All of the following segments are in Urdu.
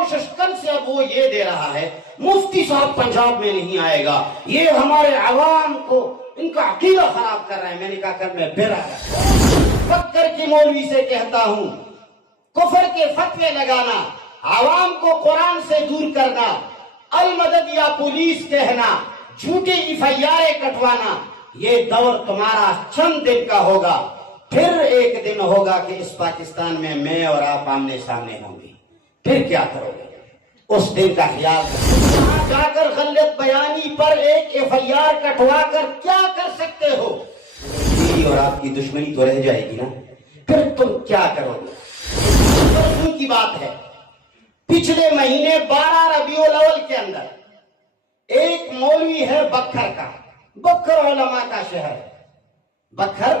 کوشش کل سے اب وہ یہ دے رہا ہے مفتی صاحب پنجاب میں نہیں آئے گا، یہ ہمارے عوام کو ان کا عقیدہ خراب کر رہا ہے۔ میں نے کہا کر میں پھر آیا پکر کی مولوی سے کہتا ہوں، کفر کے فتوے لگانا، عوام کو قرآن سے دور کرنا، المدد یا پولیس کہنا، جھوٹی ایف.آئی.آر کٹوانا، یہ دور تمہارا چند دن کا ہوگا، پھر ایک دن ہوگا کہ اس پاکستان میں اور آپ آمنے سامنے ہوں گے، پھر کیا کرو گے؟ اس دن کا خیال کرو۔ وہاں جا کر غلط بیانی پر ایک ایف.آئی.آر کٹوا کر کیا کر سکتے ہو؟ میری اور آپ کی دشمنی تو رہ جائے گی نا، پھر تم کیا کرو گے؟ پرسوں کی بات ہے، پچھلے مہینے 12 ربیع الاول کے اندر ایک مولوی ہے بکھر کا، بکھر علماء کا شہر ہے، بکھر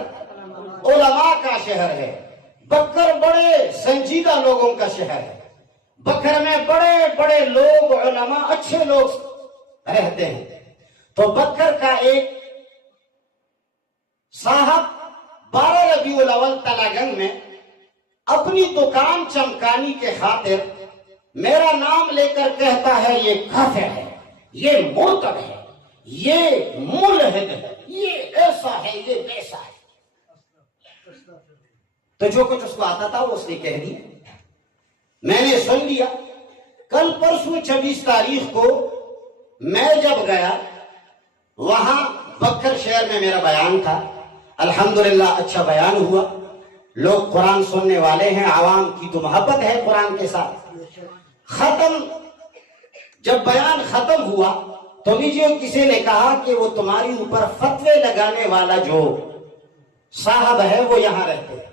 علماء کا شہر ہے، بکھر بڑے سنجیدہ لوگوں کا شہر ہے، بکھر میں بڑے بڑے لوگ، علماء، اچھے لوگ رہتے ہیں۔ تو بکھر کا ایک صاحب 12 ربیع الاول تلاگنگ میں اپنی دکان چمکانی کے خاطر میرا نام لے کر کہتا ہے یہ کافر ہے، یہ مرتد ہے، یہ ملحد ہے، یہ ایسا ہے، یہ ویسا ہے۔ تو جو کچھ اس کو آتا تھا وہ اس نے کہہ دیا، میں نے سن لیا۔ کل پرسوں 26 تاریخ کو میں جب گیا وہاں بکھر شہر میں میرا بیان تھا، الحمدللہ اچھا بیان ہوا، لوگ قرآن سننے والے ہیں، عوام کی تو محبت ہے قرآن کے ساتھ۔ جب بیان ختم ہوا تو مجھے کسی نے کہا کہ وہ تمہاری اوپر فتوے لگانے والا جو صاحب ہے وہ یہاں رہتے ہیں۔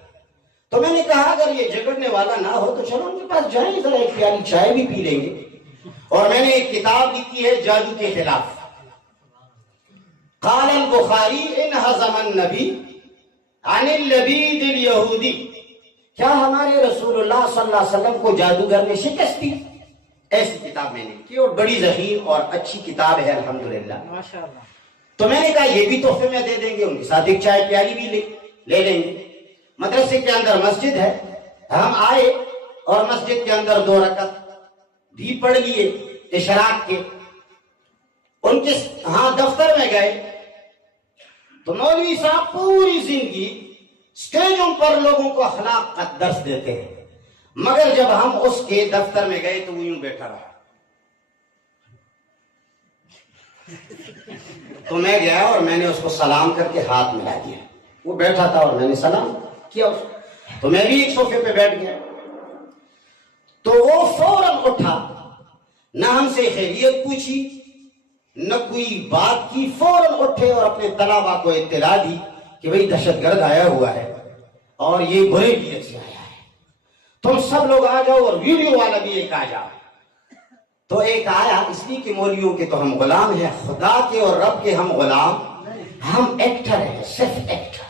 تو میں نے کہا اگر یہ جھگڑنے والا نہ ہو تو چلو ان کے پاس جائیں، ذرا ایک پیالی چائے بھی پی لیں گے۔ اور میں نے ایک کتاب لکھی ہے جادو کے خلاف، قال البخاری انہزم النبی عن اللبید الیہودی، کیا ہمارے رسول اللہ صلی اللہ علیہ وسلم کو جادوگر نے شکست دی؟ ایسی کتاب میں نے لکھی اور بڑی ذخیر اور اچھی کتاب ہے الحمدللہ۔ تو میں نے کہا یہ بھی تحفے میں دے دیں گے، ان کے ساتھ ایک چائے پیالی بھی لے لیں گے۔ مدرسے کے اندر مسجد ہے، ہم آئے اور مسجد کے اندر 2 رکعت بھی پڑھ لیے اشراق کے۔ ان کے ہاں دفتر میں گئے تو مولوی صاحب پوری زندگی سٹیجوں پر لوگوں کو اخلاق کا درس دیتے ہیں، مگر جب ہم اس کے دفتر میں گئے تو وہ یوں بیٹھا رہا۔ تو میں گیا اور میں نے اس کو سلام کر کے ہاتھ ملا دیا، وہ بیٹھا تھا اور میں نے سلام کیا اس کو، تو میں بھی ایک صوفے پہ بیٹھ گیا۔ تو وہ فوراً اٹھا، نہ ہم سے خیریت پوچھی نہ کوئی بات کی، فوراً اٹھے اور اپنے طلباء کو اطلاع دی کہ بھئی دہشت گرد آیا ہوا ہے اور یہ برے نیت سے آیا ہے، تم سب لوگ آ جاؤ اور ویڈیو والا بھی ایک آ جاؤ۔ تو ایک آیا، اس لیے کہ مولویوں کے تو ہم غلام ہیں، خدا کے اور رب کے ہم غلام، ہم ایکٹر ہیں، صرف ایکٹر۔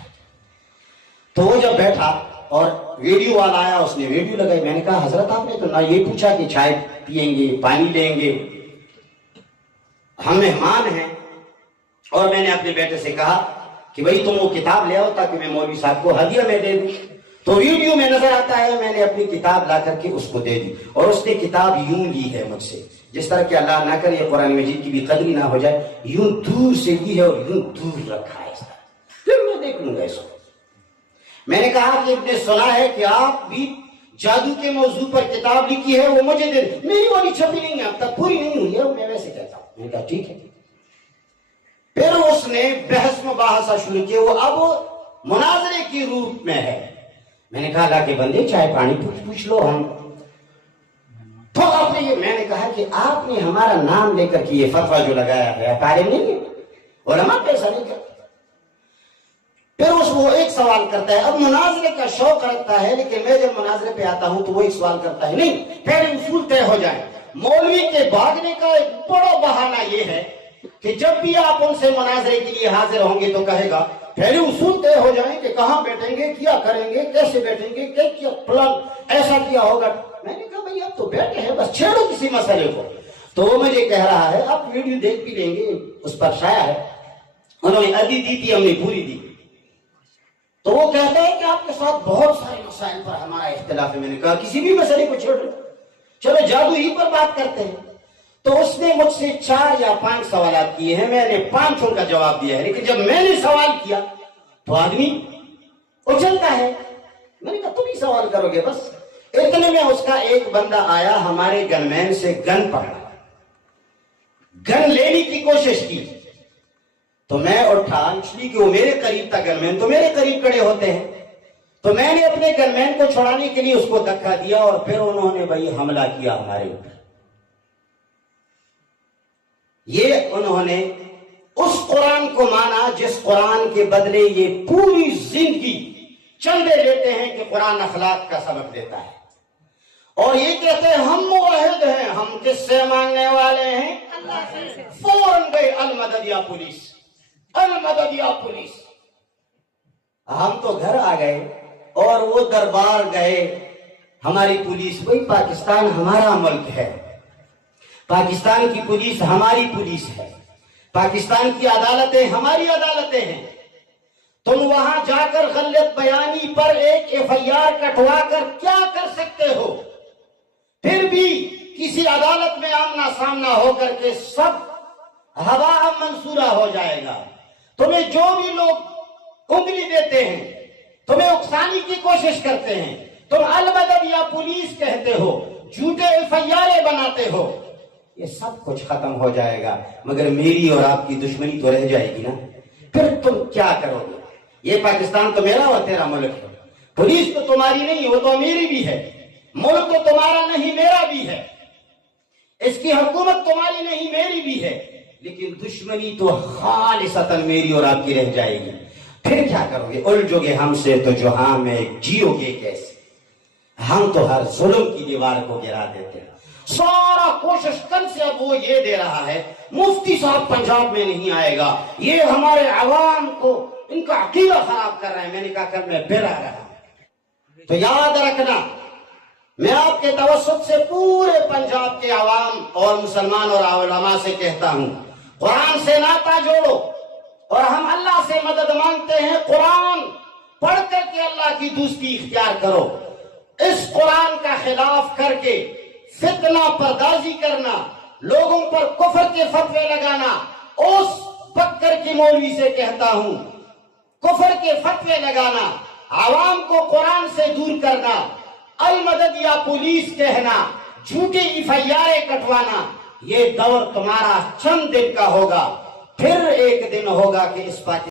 تو وہ جب بیٹھا اور ویڈیو والا آیا، اس نے ویڈیو لگائی۔ میں نے کہا حضرت آپ نے تو نہ یہ پوچھا کہ چائے پیئیں گے، پانی لیں گے، ہم مہمان ہیں۔ اور میں نے اپنے بیٹے سے کہا کہ بھئی تم وہ کتاب لے آؤ تاکہ میں مولوی صاحب کو ہدیہ میں دے دوں۔ تو ویڈیو میں نظر آتا ہے میں نے اپنی کتاب لا کر کے اس کو دے دی، اور اس نے کتاب یوں لی ہے مجھ سے، جس طرح کہ اللہ نہ کرے قرآن مجید کی بھی قدری نہ ہو جائے، یوں دور سے لی ہے اور یوں دور رکھا ہے اس طرح۔ پھر میں دیکھ لوں گا اس کو۔ میں نے کہا کہ ابن سنا ہے کہ آپ بھی جادو کے موضوع پر کتاب لکھی ہے، وہ مجھے دے دیں۔ میری والی چھپی نہیں ہے، اب تک پوری نہیں ہوئی ہے، میں ویسے کہتا ہوں۔ میں نے کہا ٹھیک ہے۔ پھر اس نے بحث مباحثہ شروع کیا، وہ اب مناظرے کی روپ میں ہے۔ میں نے کہا اللہ کے بندے چائے پانی پوچھ لو ہم۔ تو آپ نے یہ، میں نے کہا کہ آپ نے ہمارا نام لے کر کے یہ فتویٰ جو لگایا ہے طالب نہیں ہے، علماء پیسہ نہیں کرتے۔ پھر وہ ایک سوال کرتا ہے، اب مناظرے کا شوق رکھتا ہے، لیکن میں جب مناظرے پہ آتا ہوں تو وہ ایک سوال کرتا ہے، نہیں پہلے اصول طے ہو جائیں۔ مولوی کے بھاگنے کا ایک بڑا بہانہ یہ ہے کہ جب بھی آپ ان سے مناظرے کے لیے حاضر ہوں گے تو کہے گا پہلے اصول طے ہو جائیں کہ کہاں بیٹھیں گے، کیا کریں گے، کیسے بیٹھیں گے، کیا پلان ایسا کیا ہوگا۔ میں نے کہا بھئی اب تو بیٹھے ہیں، بس چھیڑو کسی مسئلے کو۔ تو وہ مجھے کہہ رہا ہے آپ ویڈیو دیکھ بھی لیں گے، اس پر شائع ہے، انہوں نے آدھی دی تھی، ہم نے پوری دی۔ تو وہ کہتا ہے کہ آپ کے ساتھ بہت سارے مسائل پر ہمارا اختلاف ہے۔ میں نے کہا کسی بھی مسئلے کو چھوڑ لو، چلو جادو ہی پر بات کرتے ہیں. تو اس نے مجھ سے 4 یا 5 سوالات کیے ہیں, میں نے 5 کا جواب دیا ہے. لیکن جب میں نے سوال کیا تو آدمی اچھلتا ہے. میں نے کہا تم ہی سوال کرو گے بس. اتنے میں اس کا ایک بندہ آیا, ہمارے گن مین سے گن پکڑا, گن لینے کی کوشش کی. تو میں اٹھا, اس لیے کہ وہ میرے قریب تھا, گن مین تو میرے قریب کھڑے ہوتے ہیں. تو میں نے اپنے گن مین کو چھڑانے کے لیے اس کو دھکا دیا اور پھر انہوں نے بھائی حملہ کیا ہمارے اوپر. یہ انہوں نے اس قرآن کو مانا جس قرآن کے بدلے یہ پوری زندگی چندے لیتے ہیں کہ قرآن اخلاق کا سبق دیتا ہے. اور یہ کہتے ہیں ہم موحد ہیں, ہم کس سے مانگنے والے ہیں؟ فوراً گئے المدد یا پولیس, المدد یا پولیس. ہم تو گھر آ گئے اور وہ دربار گئے. ہماری پولیس, بھائی پاکستان ہمارا ملک ہے, پاکستان کی پولیس ہماری پولیس ہے, پاکستان کی عدالتیں ہماری عدالتیں ہیں. تم وہاں جا کر غلط بیانی پر ایک FIR کٹوا کر کیا کر سکتے ہو؟ پھر بھی کسی عدالت میں آمنا سامنا ہو کر کے سب ہوا منصورہ ہو جائے گا. تمہیں جو بھی لوگ انگلی دیتے ہیں, تمہیں اکسانے کی کوشش کرتے ہیں, تم المدد یا پولیس کہتے ہو, جھوٹے FIR بناتے ہو, یہ سب کچھ ختم ہو جائے گا. مگر میری اور آپ کی دشمنی تو رہ جائے گی نا. پھر تم کیا کرو گے؟ یہ پاکستان تو میرا اور تیرا ملک ہے. پولیس تو تمہاری نہیں, وہ تو میری بھی ہے. ملک تو تمہارا نہیں, میرا بھی ہے. اس کی حکومت تمہاری نہیں, میری بھی ہے. لیکن دشمنی تو خالصتاً میری اور آپ کی رہ جائے گی. پھر کیا کرو گے؟ الجھو گے ہم سے تو جہاں میں جیو گے کیسے؟ ہم تو ہر ظلم کی دیوار کو گرا دیتے ہیں. سارا کوشش کن سے اب وہ یہ دے رہا ہے مفتی صاحب پنجاب میں نہیں آئے گا, یہ ہمارے عوام کو ان کا عقیدہ خراب کر رہے ہیں. میں نے کہا کل میں پھر آ رہا ہوں. تو یاد رکھنا, میں آپ کے توسط سے پورے پنجاب کے عوام اور مسلمان اور علماء سے کہتا ہوں, قرآن سے ناطہ جوڑو. اور ہم اللہ سے مدد مانگتے ہیں, قرآن پڑھ کر کے اللہ کی دوستی اختیار کرو. اس قرآن کا خلاف کر کے فتنہ پردازی کرنا, لوگوں پر کفر کے فتوے لگانا, اس بکر کی مولوی سے کہتا ہوں, کفر کے فتوے لگانا, عوام کو قرآن سے دور کرنا, المدد یا پولیس کہنا, جھوٹی FIR کٹوانا, یہ دور تمہارا چند دن کا ہوگا. پھر ایک دن ہوگا کہ اس پاکستان